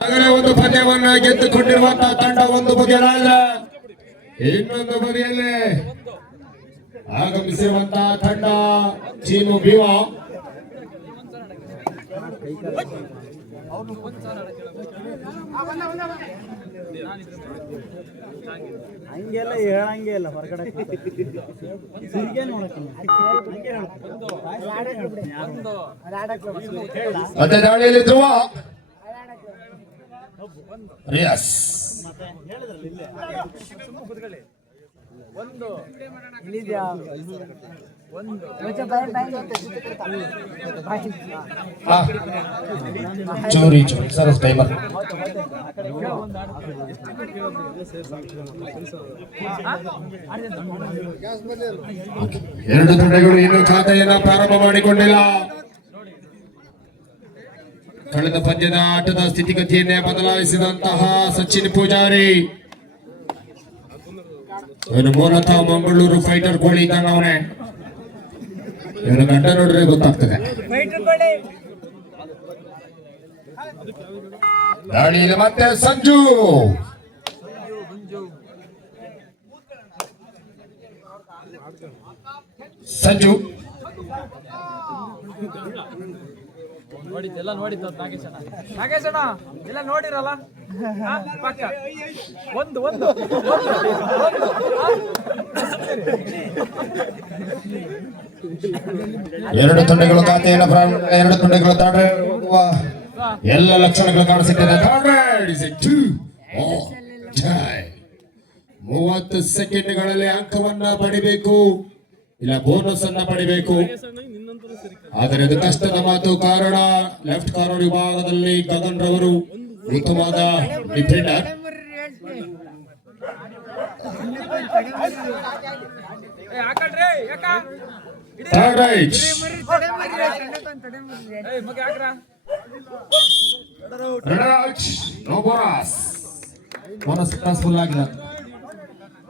ಆಗಲೇ ಒಂದು ಪಂದ್ಯವನ್ನ ಗೆದ್ದುಕೊಂಡಿರುವಂತಹ ತಂಡ ಒಂದು ಬದಿಯಲ್ಲ, ಇನ್ನೊಂದು ಬದಿಯಲ್ಲಿ ಆಗಮಿಸಿರುವಂತಹ ತಂಡ ಟೀಮ್ ಭೀಮಾ. ಹಂಗೆಲ್ಲ ಹೇಳಂಗೆ ಇಲ್ಲ ಹೊರಗಡೆ ಮತ್ತೆ ದಾಳಿಯಲ್ಲಿ ಧ್ರುವ ರಿಯಾಸ್ ಚೋರಿ ಚೋರಿ ಸರ್ ಟೈಮರ್. ಎರಡು ತಂಡಗಳು ಇನ್ನೂ ಖಾತೆಯನ್ನ ಪ್ರಾರಂಭ ಮಾಡಿಕೊಂಡಿಲ್ಲ. ಕಳೆದ ಪಂದ್ಯದ ಆಟದ ಸ್ಥಿತಿಗತಿಯನ್ನೇ ಬದಲಾಯಿಸಿದಂತಹ ಸಚಿನ್ ಪೂಜಾರಿ ಇವನು ಮೂಲತಃ ಮಂಗಳೂರು ಫೈಟರ್ ಕೋಳಿ ಇದ್ದಂಗ ಅವನೇ. ಇವನು ಗಂಟ ನೋಡ್ರೆ ಗೊತ್ತಾಗ್ತದೆ. ದಾಳಿಯಲ್ಲಿ ಮತ್ತೆ ಸಂಜು ಸಂಜು ನೋಡಿದ್ದೆಲ್ಲ ನೋಡಿದ್ದು ನಾಗೇಶಣ್ಣ ಎಲ್ಲ ನೋಡಿರಲ್ಲ ಪಕ್ಕ ಒಂದು ಒಂದು ಎರಡು ತಂಡಗಳು ಖಾತೆಯನ್ನು ಎರಡು ತಂಡಗಳು ತಾಡುವ ಎಲ್ಲ ಲಕ್ಷಣಗಳು ಕಾಣಿಸುತ್ತಿದೆ. 30 ಸೆಕೆಂಡ್ಗಳಲ್ಲಿ ಅಂಕವನ್ನ ಪಡಿಬೇಕು, ಇಲ್ಲ ಬೋನಸ್ ಅನ್ನ ಪಡಿಬೇಕು. ಆದರೆ ಅದು ಕಷ್ಟದ ಮಾತು. ಕಾರಣ ಲೆಫ್ಟ್ ಕಾರ್ನರ್ ವಿಭಾಗದಲ್ಲಿ ಗಗನ್ ರವರು ಉತ್ತಮವಾದ ಡಿಫೆಂಡರ್. ಬೋನಸ್ ಸಕ್ಸಸ್ಫುಲ್ ಆಗಿದೆ.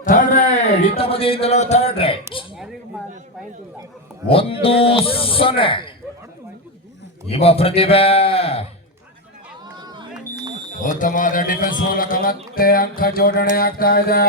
ಥರ್ಡ್ ರೈಡ್ ಇತ್ತ ಬದಿಯಿಂದಲೂ ಥರ್ಡ್ ರೈಡ್ 1-0. ಯುವ ಪ್ರತಿಭೆ ಉತ್ತಮವಾದ ಡಿಫೆನ್ಸ್ ಮೂಲಕ ಮತ್ತೆ ಅಂಕ ಜೋಡಣೆ ಆಗ್ತಾ ಇದೆ.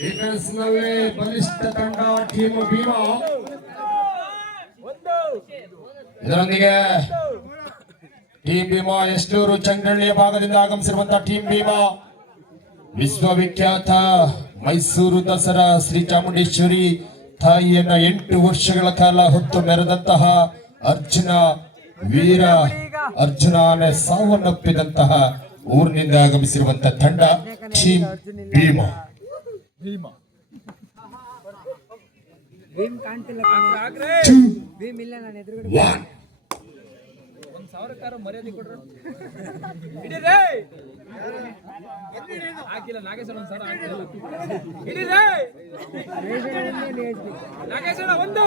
ಡಿಫೆನ್ಸ್ ನಲ್ಲಿ ಬಲಿಷ್ಠ ತಂಡ ಟೀಮ್ ಭೀಮಾ. ಇದರೊಂದಿಗೆ ಟೀಮ್ ಭೀಮಾ ಎಷ್ಟೂರು ಚಂಡಳ್ಳಿಯ ಭಾಗದಿಂದ ಆಗಮಿಸಿರುವಂತಹ ಟೀಮ್ ಭೀಮಾ ವಿಶ್ವವಿಖ್ಯಾತ ಮೈಸೂರು ದಸರಾ ಶ್ರೀ ಚಾಮುಂಡೇಶ್ವರಿ ತಾಯಿಯನ್ನ 8 ವರ್ಷಗಳ ಕಾಲ ಹೊತ್ತು ಮೆರೆದಂತಹ ಅರ್ಜುನ ವೀರ ಅರ್ಜುನನೇ ಸಾವನ್ನಪ್ಪಿದಂತಹ ಊರಿನಿಂದ ಆಗಮಿಸಿರುವಂತಹ ತಂಡ ಟೀಮ್ ಭೀಮಾ. ಮರ್ಯಾದೆ ಕೊಡ್ರು ಹಾಕಿಲ್ಲ ನಾಗೇಶ್ವರ ಒಂದ್ಸಾರ ನಾಗೇಶ್ವರ ಒಂದು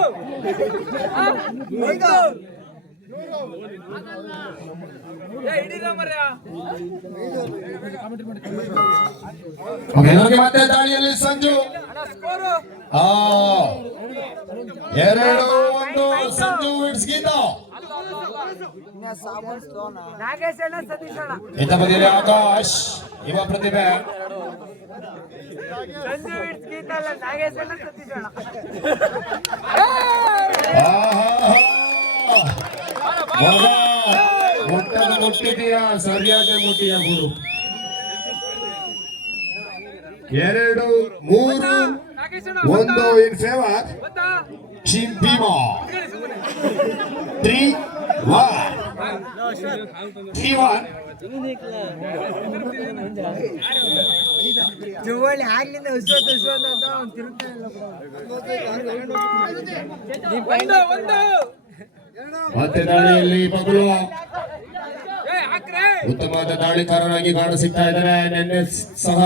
ಮತ್ತೆ ದಾಳಿಯಲ್ಲಿ ಸಂಜು 2-1 ಸಂಜು ಇಟ್ಸ್ ಗೀತಾ. ಇತ್ತ ಬದಿಯಲ್ಲಿ ಆಕಾಶ್ ಯುವ ಪ್ರತಿಭೆ. ಮುಟ್ಟದ ಮುಟ್ಟಿದೀಯಾ, ಸರಿಯಾದ ಮುಟ್ಟಿಯ ಗುರು. 2-3-1 ಇನ್ ಫೇವರ್ ಟೀಮ್ ಭೀಮಾ. 3-1 ಜೋಳಿ ಆಗ್ಲಿಂದ ಮತ್ತೆ ದಾಳಿಯಲ್ಲಿ ಮಗಳು ಯಾಕ್ರೆ ಉತ್ತಮವಾದ ದಾಳಿಕಾರರಾಗಿ ಕಾಣಿಸುತ್ತಾ ಇದ್ದಾರೆ. ನಿನ್ನೆ ಸಹ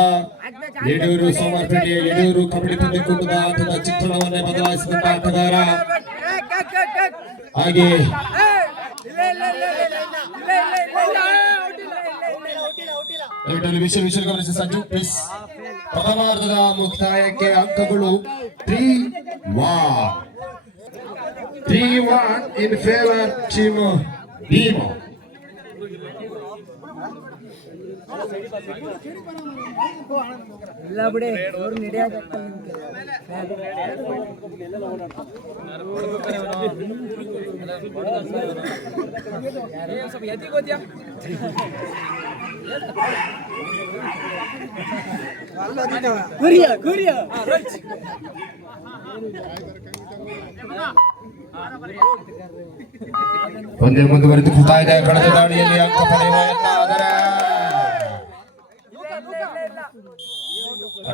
ಯಡಿಯೂರು ಸೋಮವಾರಪೇಟೆಯ ಯಡಿಯೂರು ಕಬಡ್ಡಿ ಪಂದ್ಯಕೂಟದ ಆಟದ ಚಿತ್ರಣವನ್ನೇ ಬದಲಾಯಿಸಿದಂತ ಆಟಗಾರ. ಹಾಗೆ ವಿಷಯ ಗಮನಿಸಿ ಸಂಜು ಪ್ಲೀಸ್. ಪ್ರಥಮಾರ್ಧದ ಮುಕ್ತಾಯಕ್ಕೆ ಅಂಕಗಳು 3-1 ಇನ್ ಫೇವರ್ ಟೀಮ್ ಭೀಮಾ. ಇಲ್ಲ ಬಿಡಿ ಅವ್ರು ನಡೆಯೋದು ಸ್ವಲ್ಪ ಎದಿಗೋದ್ಯಾ ಕುರಿಯ ಕುರಿಯ ಪಂದ್ಯ ಮುಂದುವರೆದುಕೊಳ್ತಾ ಇದೆ. ಕಳೆದ ದಾಳಿಯಲ್ಲಿ ಅಂಕ ಪಡೆಯುವ ಯತ್ನ ಆದರೆ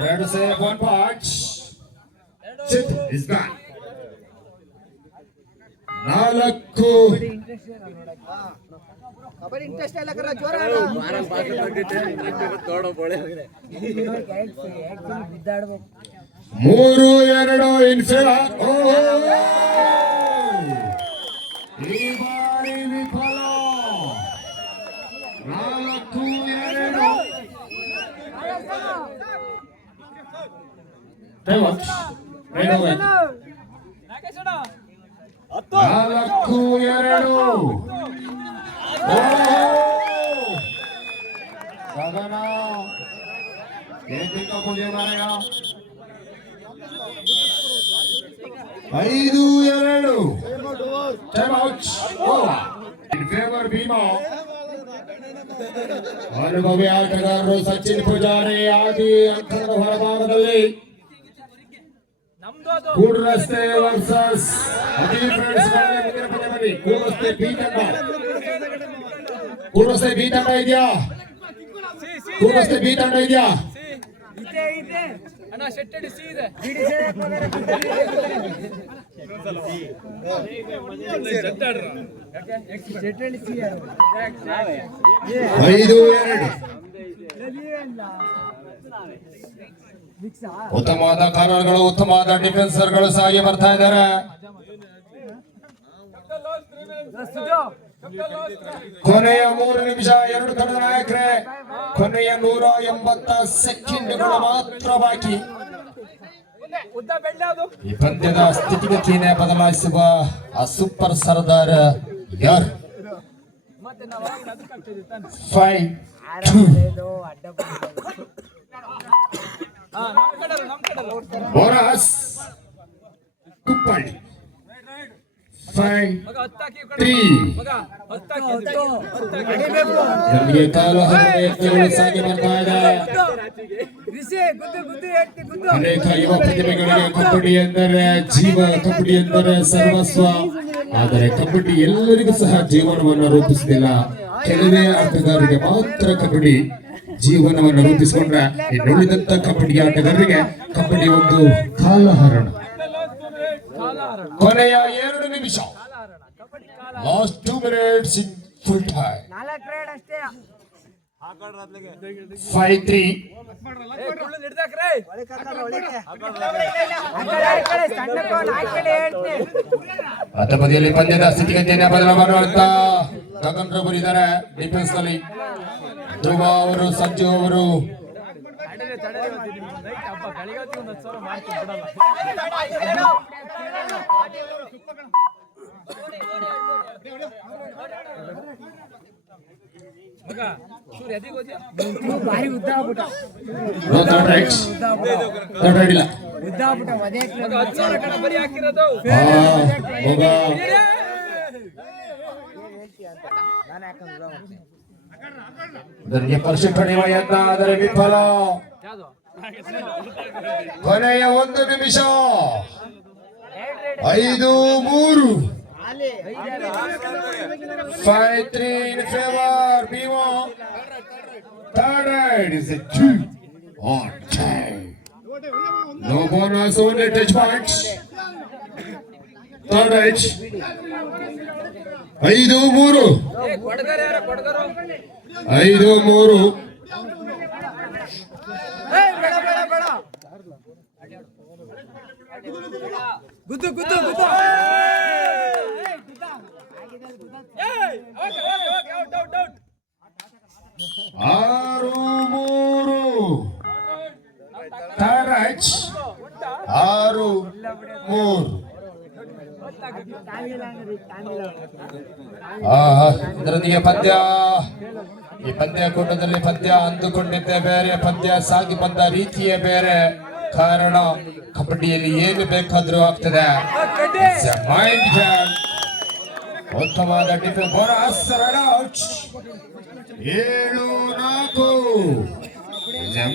red save 1 punch. Chit is gone. 4 kabaddi interest ಇಲ್ಲ ಕರ ಜೋರ ಬಿದ್ದಾಡ್ಬೇಕು 3-2 ಇನ್ ಫೇವರ್. ಈ ಬಾರಿ ವಿಫಲ. 4-2 ನಾಗೇಶಣ್ಣ 4-2 ಗಗನ ಏಕೈಕ ಪುಂಜೆ ಮಾರಾಯ. 5-2 time out in favour Bhima. ಅನುಭವಿ ಆಟಗಾರರು ಸಚಿನ್ ಪೂಜಾರಿ ಆದಿ ಅಂಕದ ಹೊರಭಾಗದಲ್ಲಿ ನಮ್ದು ಅದು ಕೂಡ್ ರಸ್ತೆ ವರ್ಸಸ್ ಕೂಡ್ ರಸ್ತೆ ಬಿ ತಂಡ. ಕೂಡ್ ರಸ್ತೆ ಬಿ ತಂಡ ಇದೆಯಾ? ಕೂಡ್ ರಸ್ತೆ ಬಿ ತಂಡ ಇದೆಯಾ? ಇದೆ ಇದೆ ಅಣ್ಣ ಶೆಟ್ಟಡಿ ಸಿ ಇದೆ ಬಿಡಿ ಸೇರಕ್ಕೆ ಹೋದರೆ ಚಟಣಿ ಸಿ 5-2 ಮಿಕ್ಸಾ ಉತ್ತಮವಾದ ಕಾರ್ನರ್ಗಳು, ಉತ್ತಮವಾದ ಡಿಫೆನ್ಸರ್ಗಳು ಸಾಗಿ ಬರ್ತಾ ಇದ್ದಾರೆ. ಕೊನೆಯ 3 ನಿಮಿಷ 2 ತಂಡದ ನಾಯಕರೇ. ಕೊನೆಯ 180 ಸೆಕೆಂಡ್ಗಳು ಮಾತ್ರ ಬಾಕಿ. ಉದ್ದ ಬೆಳ್ಳ ಅದು ಈ ಪಂದ್ಯದ ಸ್ಥಿತಿಗತಿಯನ್ನೇ ಬದಲಾಯಿಸುವ ಆ ಸೂಪರ್ ಸರ್ದಾರ್ ಯಾರು? ಮತ್ತೆ ನಾವು ಅದಕ್ಕೆ ಆಗ್ತದೆ ತಾನೆ 5-2 ಇದು ಅಡ್ಡ ನಮ್ಮ ಕಡೆ ಬೋನಸ್ ಕುಪ್ಪಳ್ಳಿ 5-3. ಮಗ ಹತ್ತಾಕಿ ಮಗ ಹತ್ತಾಕಿ ನಮಗೆ ಕಾಲು ಹರಿವು ಸಾಗಿ ಬರ್ತಾ ಇದೆ. ರಿಸೆ ಗುದ್ದು ಗುದ್ದು ಹೇಳ್ತಿ ಗುದ್ದು ಅನೇಕ ಯುವ ಪ್ರತಿಭೆಗಳಿಗೆ ಕಬಡ್ಡಿ ಎಂದರೆ ಜೀವ, ಕಬಡ್ಡಿ ಎಂದರೆ ಸರ್ವಸ್ವ. ಆದರೆ ಕಬಡ್ಡಿ ಎಲ್ಲರಿಗೂ ಸಹ ಜೀವನವನ್ನು ರೂಪಿಸುತ್ತಿಲ್ಲ. ಕೆಲವೇ ಆಟಗಾರರಿಗೆ ಮಾತ್ರ ಕಬಡ್ಡಿ ಜೀವನವನ್ನು ರೂಪಿಸಿಕೊಂಡ್ರೆ ಇನ್ನುಳಿದಂತ ಕಬಡ್ಡಿ ಆಟಗಾರರಿಗೆ ಕಬಡ್ಡಿ ಒಂದು ಕಾಲಹರಣ. ಕೊನೆಯ 2 ನಿಮಿಷ, last 2 minutes in full time. 4 raid ಅಷ್ಟೇ 5-3. ಕುಳ್ಳು ಹಿಡ್ದಾಕ್ರೆ ಒಳಗೆ ಕರ್ಕೊಂಡು ಒಳಗೆ ಆ ಕಡೆ ಸಣ್ಣ ಕೋನ್ ಆ ಕಡೆ ಹೇಳ್ತಿ ಅತ್ತ ಬದಿಯಲ್ಲಿ ಪಂದ್ಯದ ಸ್ಥಿತಿಗತಿಯನ್ನ ಬದಲಾವಣೆ ಗಗನ್ ರಘು ಇದ್ದಾರೆ ಡಿಫೆನ್ಸ್ ನಲ್ಲಿ. ಧ್ರುವ ಅವರು, ಸಂಜು ಅವರು ತಡೆ ನೈಟ್ ಹಬ್ಬ ಗಳಿಗಾತಿ 10,000 ಮಾಡ್ತೀನಿ ಬಿಡಲ್ಲ. ಮಗ ಚೂರು ಎದಿಗೋದ್ಯಾ ಭಾರಿ ಉದ್ದ ಆಗ್ಬಿಟ್ಟ ಉದ್ದ ಆಗ್ಬಿಟ್ಟ ಒದೇ ಮಗ 10,000 ಕಣ ಬರಿ ಹಾಕಿರೋದು ನಾನು ಯಾಕಂದ್ರೆ ನನಗೆ ಪರ್ಸೆಂಟ್ ಹೊಡೆಯುವ ಯತ್ನ ಆದರೆ ವಿಫಲ. ಯಾವುದು ಕೊನೆಯ 1 ನಿಮಿಷ 5-3. 5-3 in favor Bhima. Third ride is a 2 on time. No bonus, only touch points. Third ride 5-3 ಕೊಡಗರು ಯಾರು ಕೊಡಗರು 5-3 ಬೇಡ ಬೇಡ ಬೇಡ ಗುದ್ದು ಗುದ್ದು ಗುದ್ದು ಔಟ್ ಔಟ್ ಔಟ್ 6-3 ಕರೆಕ್ಟ್ 6-3 ಇದರೊಂದಿಗೆ ಪಂದ್ಯ ಈ ಪಂದ್ಯಕೂಟದಲ್ಲಿ ಪಂದ್ಯ ಅಂದುಕೊಂಡಿದ್ದೇ ಬೇರೆ, ಪಂದ್ಯ ಸಾಗಿ ಬಂದ ರೀತಿಯೇ ಬೇರೆ. ಕಾರಣ ಕಬಡ್ಡಿಯಲ್ಲಿ ಏನು ಬೇಕಾದ್ರೂ ಆಗ್ತದೆ. It's a mind game. ಉತ್ತಮವಾದ defence bonus run out 7-4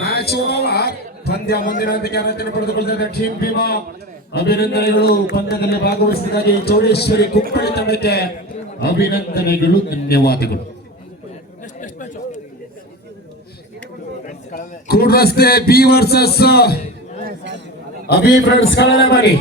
match over. ಪಂದ್ಯ ಮುಂದಿನ ಹಂತಕ್ಕೆ ಅರ್ಹತೆ ಪಡೆದುಕೊಳ್ಳುತ್ತದೆ ಟೀಮ್ ಭೀಮಾ. ಅಭಿನಂದನೆಗಳು. ಪಂದ್ಯದಲ್ಲಿ ಭಾಗವಹಿಸಿದಾಗಿ ಚೌಡೇಶ್ವರಿ ಕುಪ್ಪಳಿ ತಂಡಕ್ಕೆ ಅಭಿನಂದನೆಗಳು, ಧನ್ಯವಾದಗಳು. ಕೂಡ್ ರಸ್ತೆ ಬಿ ವರ್ಸಸ್ ಅಭಿ ಫ್ರೆಂಡ್ಸ್ ಕಳಲೆ ಮಾಡಿ.